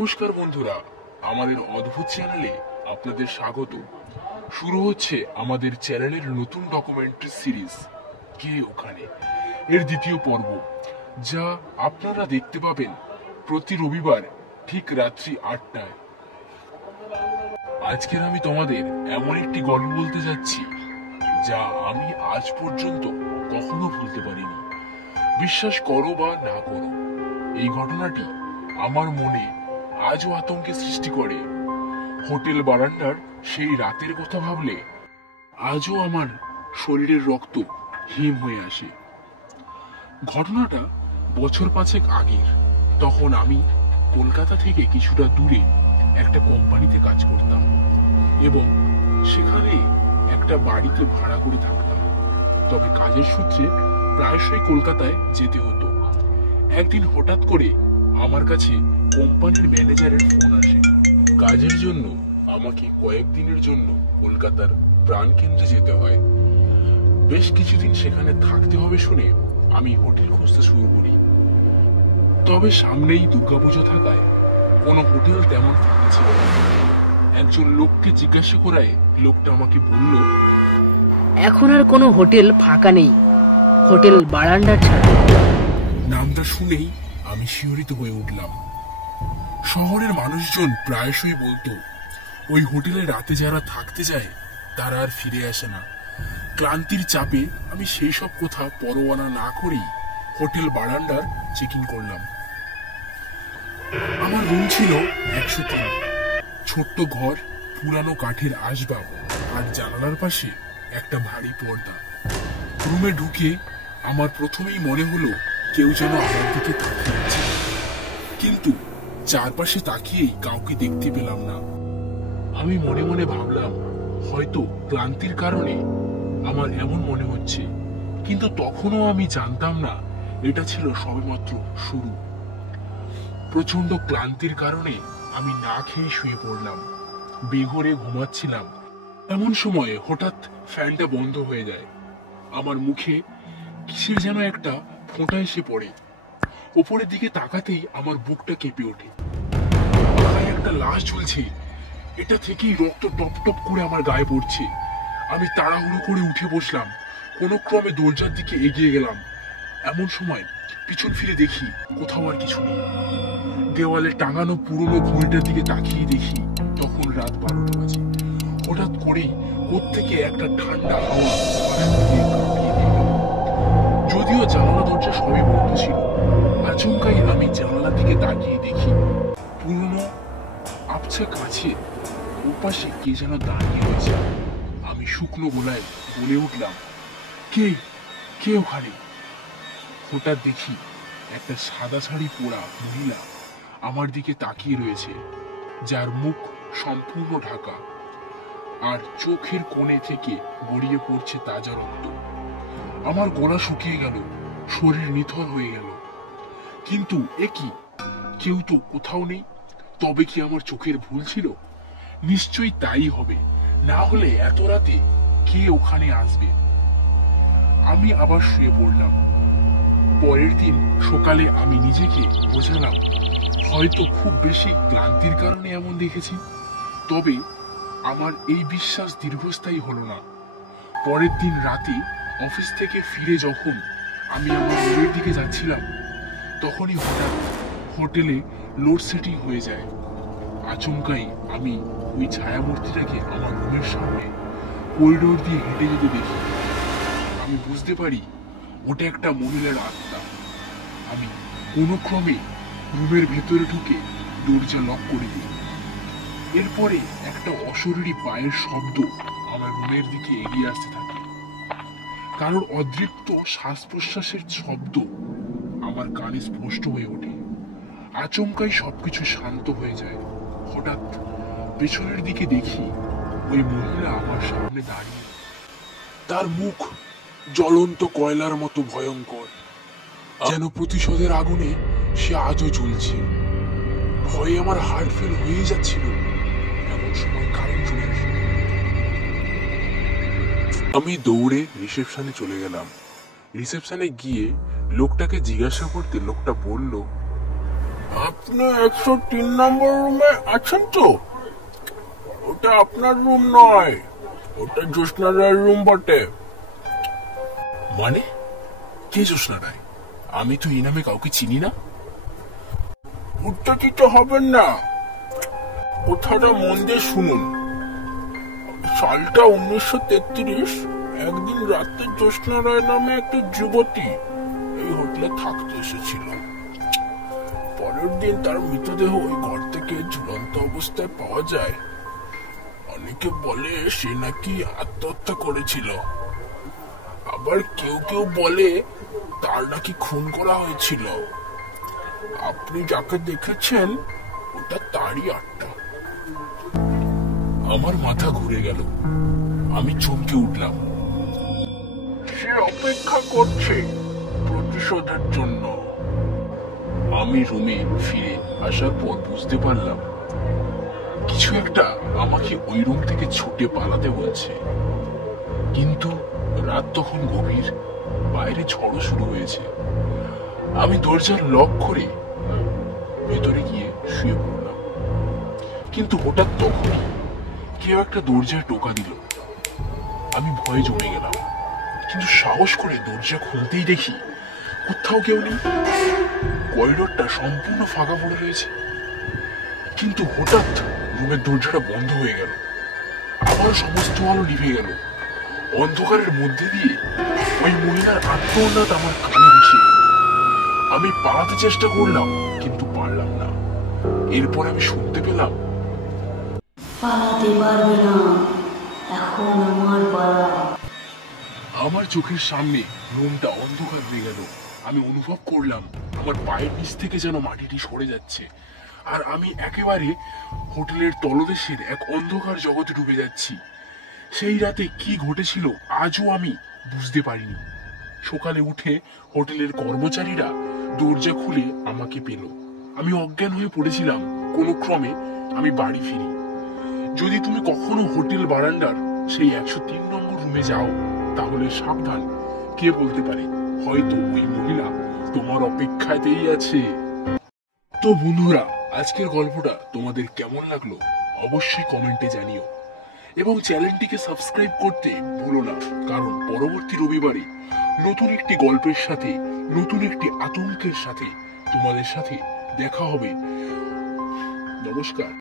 নমস্কার বন্ধুরা, আমাদের অদ্ভুত চ্যানেলে আপনাদের স্বাগত। শুরু হচ্ছে আমাদের চ্যানেলের নতুন ডকুমেন্টারি সিরিজ কে ওখানে, এর দ্বিতীয় পর্ব, যা আপনারা দেখতে পাবেন প্রতি রবিবার ঠিক রাত্রি 8টায়। আজকের আমি তোমাদের এমন একটি গল্প বলতে যাচ্ছি যা আমি আজ পর্যন্ত কখনো ভুলতে পারিনি। বিশ্বাস করো বা না করো, এই ঘটনাটি আমার মনে আজও আতঙ্কের সৃষ্টি করে। হোটেল বারান্দার সেই রাতের কথা ভাবলে আজও আমার শরীরের রক্ত হিম হয়ে আসে। ঘটনাটা বছর 5 আগের। তখন আমি কলকাতা থেকে কিছুটা দূরে একটা কোম্পানিতে কাজ করতাম এবং সেখানে একটা বাড়িতে ভাড়া করে থাকতাম। তবে কাজের সূত্রে প্রায়শই কলকাতায় যেতে হতো। একদিন হঠাৎ করে আমার কাছে কোম্পানির ম্যানেজারের ফোন আসে। কাজের জন্য আমাকে কয়েকদিনের জন্য কলকাতার প্রাণকেন্দ্রে যেতে হয়। বেশ কিছুদিন সেখানে থাকতে হবে শুনে আমি হোটেল খুঁজতে শুরু করি। তবে সামনেই দুর্গাপুজো থাকায় কোনো হোটেল তেমন ফাঁকা ছিল না। একজন লোককে জিজ্ঞাসা করায় লোকটা আমাকে বলল, এখন আর কোনো হোটেল ফাঁকা নেই, হোটেল বারান্ডা ছাড়া। নামটা শুনেই আমি শিহরিত হয়ে উঠলাম। শহরের মানুষজন প্রায়শই বলতো ওই হোটেলে রাতে যারা থাকতে যায় তারা আর ফিরে আসে না। ক্লান্তির চাপে আমি সেই সব কথা পরোয়ানা না করেই হোটেল বারান্দার চেকিং করলাম। আমার রুম ছিল 103। ছোট্ট ঘর, পুরানো কাঠের আসবাব আর জানালার পাশে একটা ভারী পর্দা। রুমে ঢুকে আমার প্রথমেই মনে হলো কেউ যেন আমার দিকে তাকিয়ে আছে, কিন্তু চারপাশে তাকিয়েই কাউকে দেখতে পেলাম না। আমি মনে মনে ভাবলাম হয়তো ক্লান্তির কারণে আমার এমন মনে হচ্ছে, কিন্তু তখনও আমি জানতাম না এটা ছিল সবেমাত্র শুরু। প্রচন্ড ক্লান্তির কারণে আমি না খেয়ে শুয়ে পড়লাম, বেঘরে ঘুমাচ্ছিলাম। এমন সময়ে হঠাৎ ফ্যানটা বন্ধ হয়ে যায়। আমার মুখে কিসের যেন একটা ফোঁটা এসে পড়ে। উপরের দিকে তাকাতেই আমার বুকটা কেঁপে ওঠে। গায়ে একটা লাশ ঝুলছে, এটা থেকেই রক্ত টপ টপ করে আমার গায়ে পড়ছে। আমি তাড়াহুড়ো করে উঠে বসলাম, কোনো ক্রমে দরজার দিকে এগিয়ে গেলাম। এমন সময় পিছন ফিরে দেখি কোথাও আর কিছু নেই। দেওয়ালে টাঙানো পুরনো ঘড়িটার দিকে তাকিয়ে দেখি তখন রাত 12টা বাজে। হঠাৎ করেই কোত্থেকে একটা ঠান্ডা হাওয়া যদিও জানালা দরজা সবই বন্ধ ছিল। আচমকাই আমি জানালার দিকে তাকিয়ে দেখি পুরনো আবছা কাছে ওপাশে কে যেন দাঁড়িয়ে রয়েছে। আমি শুকনো গলায় বলে উঠলাম, কে কে ওখানে? হঠাৎ দেখি একটা সাদা শাড়ি পরা মহিলা আমার দিকে তাকিয়ে রয়েছে, যার মুখ সম্পূর্ণ ঢাকা আর চোখের কোণে থেকে গড়িয়ে পড়ছে তাজা রক্ত। আমার গলা শুকিয়ে গেল, শরীর নিথর হয়ে গেল। কিন্তু এ কি, কেউ তো কোথাও নেই। তবে কি আমার চোখের ভুল ছিল? নিশ্চয়ই তাই হবে, না হলে এত রাতে কে ওখানে আসবে? আমি আবার শুয়ে পড়লাম। পরের দিন সকালে আমি নিজেকে বোঝালাম হয়তো খুব বেশি ক্লান্তির কারণে এমন দেখেছি। তবে আমার এই বিশ্বাস দীর্ঘস্থায়ী হলো না। পরের দিন রাতে অফিস থেকে ফিরে যখন আমি আমার রুমের দিকে যাচ্ছিলাম, তখনই হঠাৎ হোটেলে লোডশেডিং হয়ে যায়। আচমকাই আমি ওই ছায়ামূর্তিটাকে আমার রুমের সামনে করিডোর দিয়ে হেঁটে যেতে দেখি। আমি বুঝতে পারি ওটা একটা মহিলার আত্মা। আমি কোনো ক্রমে রুমের ভেতরে ঢুকে দরজা লক করে দিই। এরপরে একটা অশরীরী পায়ের শব্দ আমার রুমের দিকে এগিয়ে আসতে থাকে। কারোর অদৃপ্ত শ্বাস প্রশ্বাসের শব্দ আমার কানে স্পষ্ট হয়ে ওঠে। আচমকাই সবকিছু শান্ত হয়ে যায়। হঠাৎ পেছনের দিকে দেখি ওই মহিলা আমার সামনে দাঁড়িয়ে। তার মুখ জ্বলন্ত কয়লার মতো ভয়ঙ্কর, যেন প্রতিশোধের আগুনে সে আজও জ্বলছে। ভয়ে আমার হার্ট ফেল হয়ে যাচ্ছিল। এমন সময় কারেন্ট চলে আসে। আমি দৌড়ে রিসেপশনে চলে গেলাম। রিসেপশনে গিয়ে লোকটাকে জিজ্ঞাসা করতে লোকটা বলল, আপনি 103 নম্বর রুমে আছেন তো? ওটা আপনার রুম নয়, ওটা জ্যোৎস্না রায়ের রুম বটে। মানে কে জ্যোৎস্না রায়? আমি তো এই নামে কাউকে চিনি না। উত্তেজিত হবেন না, কথাটা মন দিয়ে শুনুন। সালটা 1933। একদিন রাতে জ্যোৎস্না রায় নামে একটা যুবতী এই হোটেলে থাকতে এসেছিল। পরের দিন তার মৃতদেহ ওই ঘর থেকে ঝুলন্ত অবস্থায় পাওয়া যায়। অনেকে বলে সে নাকি আত্মহত্যা করেছিল, আবার কেউ কেউ বলে তার নাকি খুন করা হয়েছিল। আপনি যাকে দেখেছেন ওটা তারই আত্মা। আমার মাথা ঘুরে গেল, আমি চমকে উঠলাম। সে অপেক্ষা করছে প্রতিশোধের জন্য। আমি রুমে ফিরে আসার পর বুঝতে পারলাম কিছু একটা আমাকে ওই রুম থেকে ছুটে পালাতে বলছে। কিন্তু রাত তখন গভীর, বাইরে ঝড়ও শুরু হয়েছে। আমি দরজার লক করে ভেতরে গিয়ে শুয়ে পড়লাম। কিন্তু হঠাৎ তখনই কেউ একটা দরজায় টোকা দিল। আমি ভয়ে জমে গেলাম, কিন্তু সাহস করে দরজা খুলতেই দেখি কোথাও কেউ নেই। করিডোরটা সম্পূর্ণ ফাঁকা পড়ে রয়েছে। কিন্তু হঠাৎ রুমের দরজাটা বন্ধ হয়ে গেল, আবার সমস্ত আলো নিভে গেল। অন্ধকারের মধ্যে দিয়ে ওই মহিলার আত্মনাদ আমার কানে ভেসে এলো। আমি পালাতে চেষ্টা করলাম, কিন্তু পারলাম না। এরপর আমি শুনতে পেলাম, পালাতে পারবে না, এখন আমার পালা। আমার চোখের সামনে রুমটা অন্ধকার হয়ে গেল। আমি অনুভব করলাম আমার পায়ের নিচ থেকে যেন মাটিটি সরে যাচ্ছে, আর আমি একেবারে হোটেলের তলদেশের এক অন্ধকার জগতে ডুবে যাচ্ছি। সেই রাতে কি ঘটেছিল আজও আমি বুঝতে পারিনি। সকালে উঠে হোটেলের কর্মচারীরা দরজা খুলে আমাকে পেল। আমি অজ্ঞান হয়ে পড়েছিলাম। কোনো ক্রমে আমি বাড়ি ফিরি। যদি তুমি কখনো হোটেল বারান্দার সেই 103 নম্বর রুমে যাও, তাহলে সাবধান, কে বলতে পারে হয়তো ওই মহিলা তোমার অপেক্ষাতেই আছে। তো বন্ধুরা, আজকের গল্পটা তোমাদের কেমন লাগলো অবশ্যই কমেন্টে জানিও, এবং চ্যানেলটিকে সাবস্ক্রাইব করতে ভুলো না, কারণ পরবর্তী রবিবারে নতুন একটি গল্পের সাথে, নতুন একটি আতঙ্কের সাথে তোমাদের সাথে দেখা হবে। নমস্কার।